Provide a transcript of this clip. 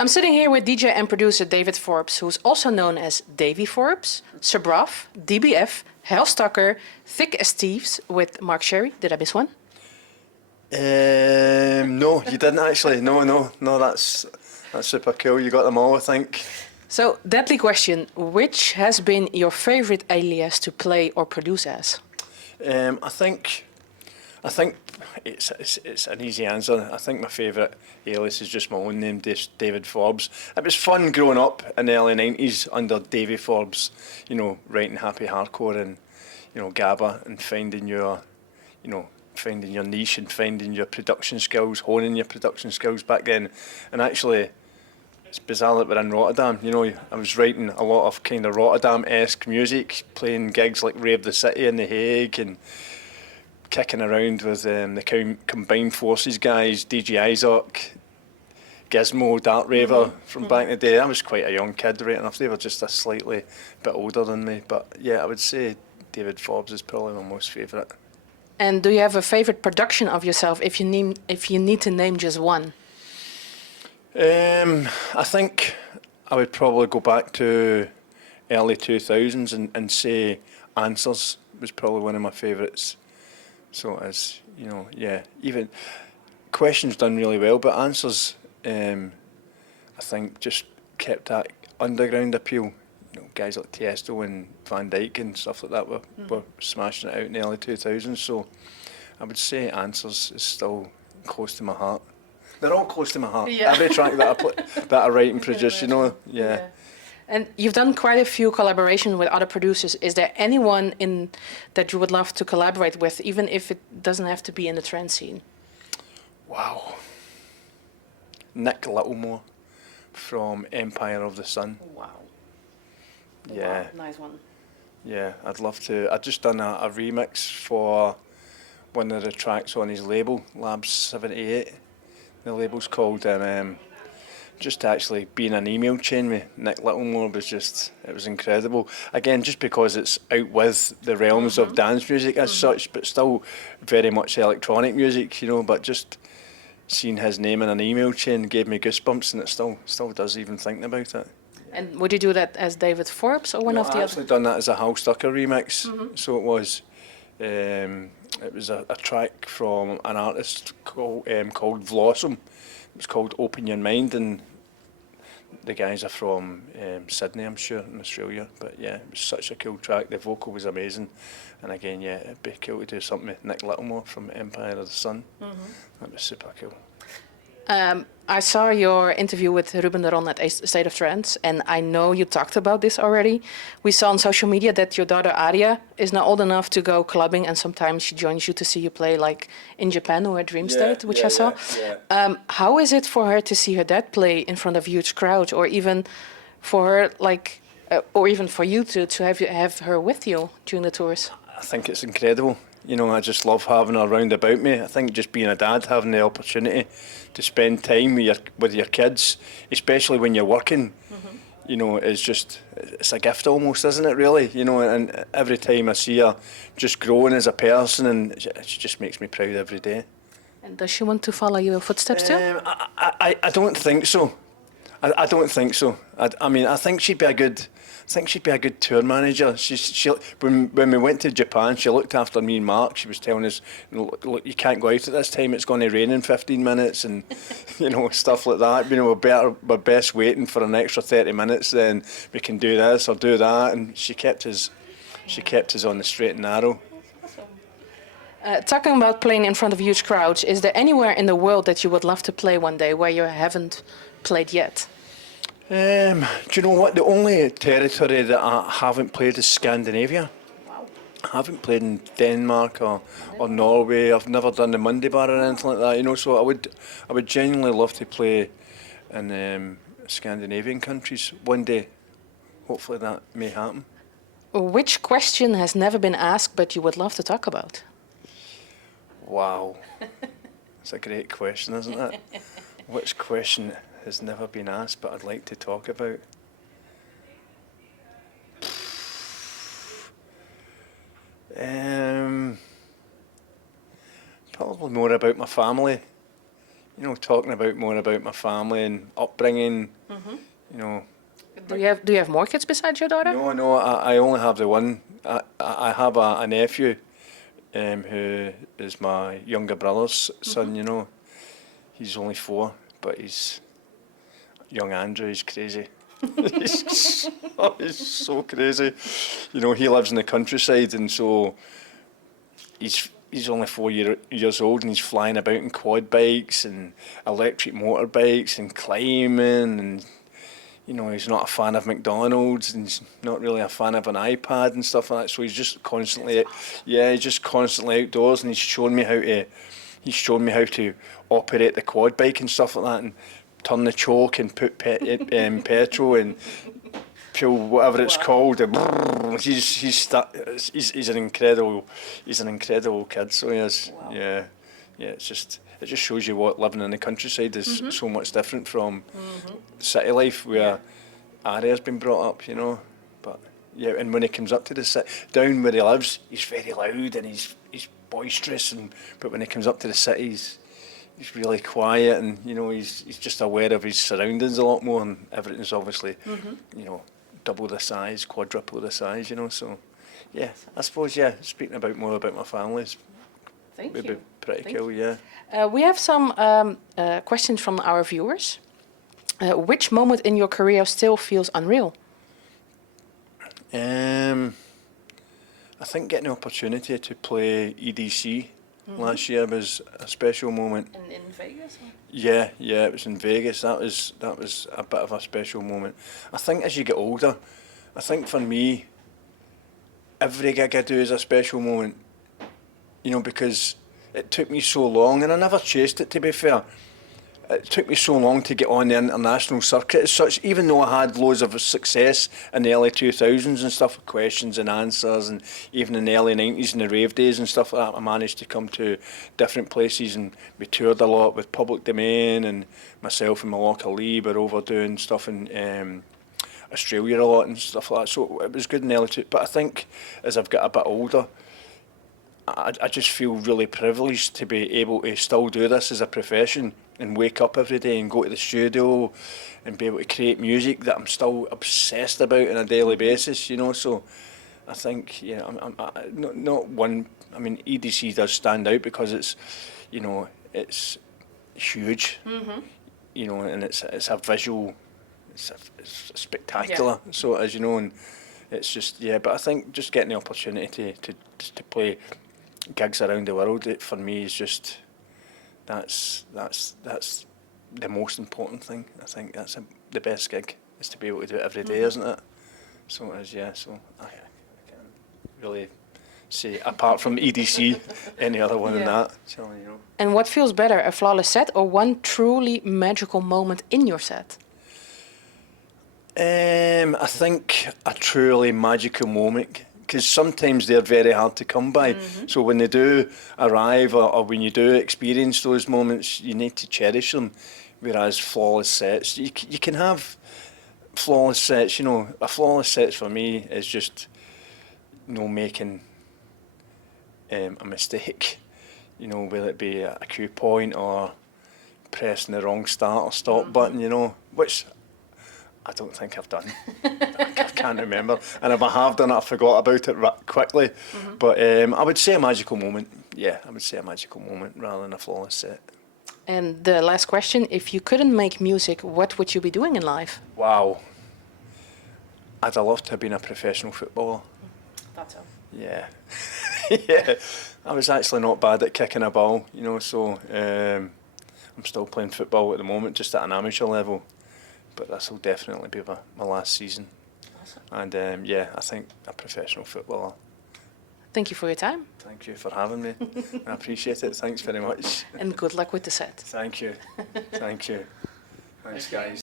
I'm sitting here with DJ and producer David Forbes, who's also known as Davy Forbes, Sir Bruff, DBF, Hellstucker, Thick as Thieves with Mark Sherry. Did I miss one? No, you didn't actually. No, that's super cool. You got them all, I think. So, deadly question. Which has been your favorite alias to play or produce as? I think it's an easy answer. I think my favourite alias is just my own name, David Forbes. It was fun growing up in the early 90s under Davy Forbes, you know, writing happy hardcore and, you know, GABA and finding your niche and finding your production skills, honing your production skills back then. And actually, it's bizarre that we're in Rotterdam. You know, I was writing a lot of kind of Rotterdam-esque music, playing gigs like Rave the City in The Hague and kicking around with the Combined Forces guys, DJ Isaac, Gizmo, Dart Raver from back in the day. I was quite a young kid, right enough. They were just a slightly bit older than me. But yeah, I would say David Forbes is probably my most favourite. And do you have a favourite production of yourself if you need to name just one? I think I would probably go back to early 2000s and say Answers was probably one of my favourites. So as you know, yeah, even Questions done really well, but Answers, I think, just kept that underground appeal. You know, guys like Tiesto and Van Dyke and stuff like that were smashing it out in the early 2000s. So I would say Answers is still close to my heart. They're all close to my heart. Yeah. Every track that I play, that I write and produce, you know, yeah. And you've done quite a few collaborations with other producers. Is there anyone that you would love to collaborate with, even if it doesn't have to be in the trance scene? Wow. Nick Littlemore from Empire of the Sun. Wow. Yeah. Wow, nice one. Yeah, I'd love to. I'd just done a remix for one of the tracks on his label, Labs 78. The label's called, just actually being an email chain with Nick Littlemore it was incredible. Again, just because it's out with the realms of dance music as such, but still very much electronic music, you know, but just seeing his name in an email chain gave me goosebumps, and it still does even thinking about it. And would you do that as David Forbes or one of the other? I've actually done that as a Hellstucker remix, so it was. It was a track from an artist called Vlossom. It was called Open Your Mind, and the guys are from Sydney, I'm sure, in Australia. But yeah, it was such a cool track. The vocal was amazing. And again, yeah, it'd be cool to do something with Nick Littlemore from Empire of the Sun. That was super cool. I saw your interview with Ruben de Ron at A State of Trance, and I know you talked about this already. We saw on social media that your daughter Aria is now old enough to go clubbing, and sometimes she joins you to see you play, like in Japan or at Dream State, which I saw. Yeah. How is it for her to see her dad play in front of a huge crowd, or even for her, or even for you to have her with you during the tours? I think it's incredible. You know, I just love having her around about me. I think just being a dad, having the opportunity to spend time with your kids, especially when you're working, you know, it's a gift almost, isn't it, really? You know, and every time I see her just growing as a person, and it just makes me proud every day. And does she want to follow your footsteps too? I don't think so. I don't think so. I mean, I think she'd be a good tour manager. When we went to Japan, she looked after me and Mark. She was telling us, look, you can't go out at this time. It's going to rain in 15 minutes, and you know, stuff like that. You know, we're best waiting for an extra 30 minutes. Then we can do this or do that. And she kept us on the straight and narrow. Talking about playing in front of huge crowds, is there anywhere in the world that you would love to play one day where you haven't played yet? Do you know what? The only territory that I haven't played is Scandinavia. Wow. I haven't played in Denmark or Norway. I've never done the Monday Bar or anything like that. You know, so I would genuinely love to play in Scandinavian countries one day. Hopefully that may happen. Which question has never been asked but you would love to talk about? Wow. That's a great question, isn't it? Which question has never been asked but I'd like to talk about? Probably more about my family. you know, talking about more about my family and upbringing. You know. Do you have more kids besides your daughter? No, I only have the one. I have a nephew, who is my younger brother's son. You know, he's only 4, but he's young Andrew. He's crazy. He's so crazy. You know, he lives in the countryside, and so he's only 4 years old, and he's flying about in quad bikes and electric motorbikes and climbing, and you know, he's not a fan of McDonald's, and he's not really a fan of an iPad and stuff like that. So he's just constantly, he's just constantly outdoors, and he's shown me how to operate the quad bike and stuff like that, and turn the choke and put petrol and fuel, whatever it's called. He's an incredible kid. So he is. Wow. Yeah. It just shows you what living in the countryside is so much different from city life where Arya's been brought up. You know, but yeah, and when he comes up to the city, down where he lives, he's very loud and he's boisterous, but when he comes up to the city, he's really quiet, and you know, he's just aware of his surroundings a lot more, and everything's obviously you know, double the size, quadruple the size, you know. So yeah, I suppose speaking more about my family would be pretty cool. Yeah. We have some questions from our viewers. Which moment in your career still feels unreal? I think getting the opportunity to play EDC last year was a special moment. In Vegas? Yeah, it was in Vegas. That was a bit of a special moment. I think as you get older, I think for me, every gig I do is a special moment. You know, because it took me so long, and I never chased it, to be fair. It took me so long to get on the international circuit as such, even though I had loads of success in the early 2000s and stuff, with questions and answers, and even in the early 90s and the rave days and stuff like that. I managed to come to different places, and we toured a lot with Public Domain, and myself and Malaka Lee were over doing stuff in Australia a lot and stuff like that. So it was good in the early 2000s. But I think as I've got a bit older, I just feel really privileged to be able to still do this as a profession and wake up every day and go to the studio and be able to create music that I'm still obsessed about on a daily basis, you know. So I think, not one. I mean, EDC does stand out because it's, you know, it's huge, you know, and it's a visual, it's spectacular. Yeah. So as you know, and it's just but I think just getting the opportunity to play gigs around the world, for me is just that's the most important thing. I think that's the best gig, is to be able to do it every day, isn't it? So it is, so I can't really say, apart from EDC, any other one than that. So, you know. And what feels better, a flawless set or one truly magical moment in your set? I think a truly magical moment, because sometimes they're very hard to come by. So when they do arrive, or when you do experience those moments, you need to cherish them. Whereas flawless sets, you can have flawless sets. You know, a flawless set for me is just no making a mistake. You know, whether it be a cue point or pressing the wrong start or stop button. You know, which I don't think I've done. I can't remember. And if I have done it, I forgot about it quickly. But I would say a magical moment. Yeah, I would say a magical moment rather than a flawless set. And the last question, if you couldn't make music, what would you be doing in life? Wow. I'd have loved to have been a professional footballer. Thought so. Yeah. Yeah. I was actually not bad at kicking a ball, you know, so I'm still playing football at the moment, just at an amateur level. But this will definitely be my last season. Awesome. And I think a professional footballer. Thank you for your time. Thank you for having me. I appreciate it. Thanks very much. And good luck with the set. Thank you. Thank you. Thanks, guys.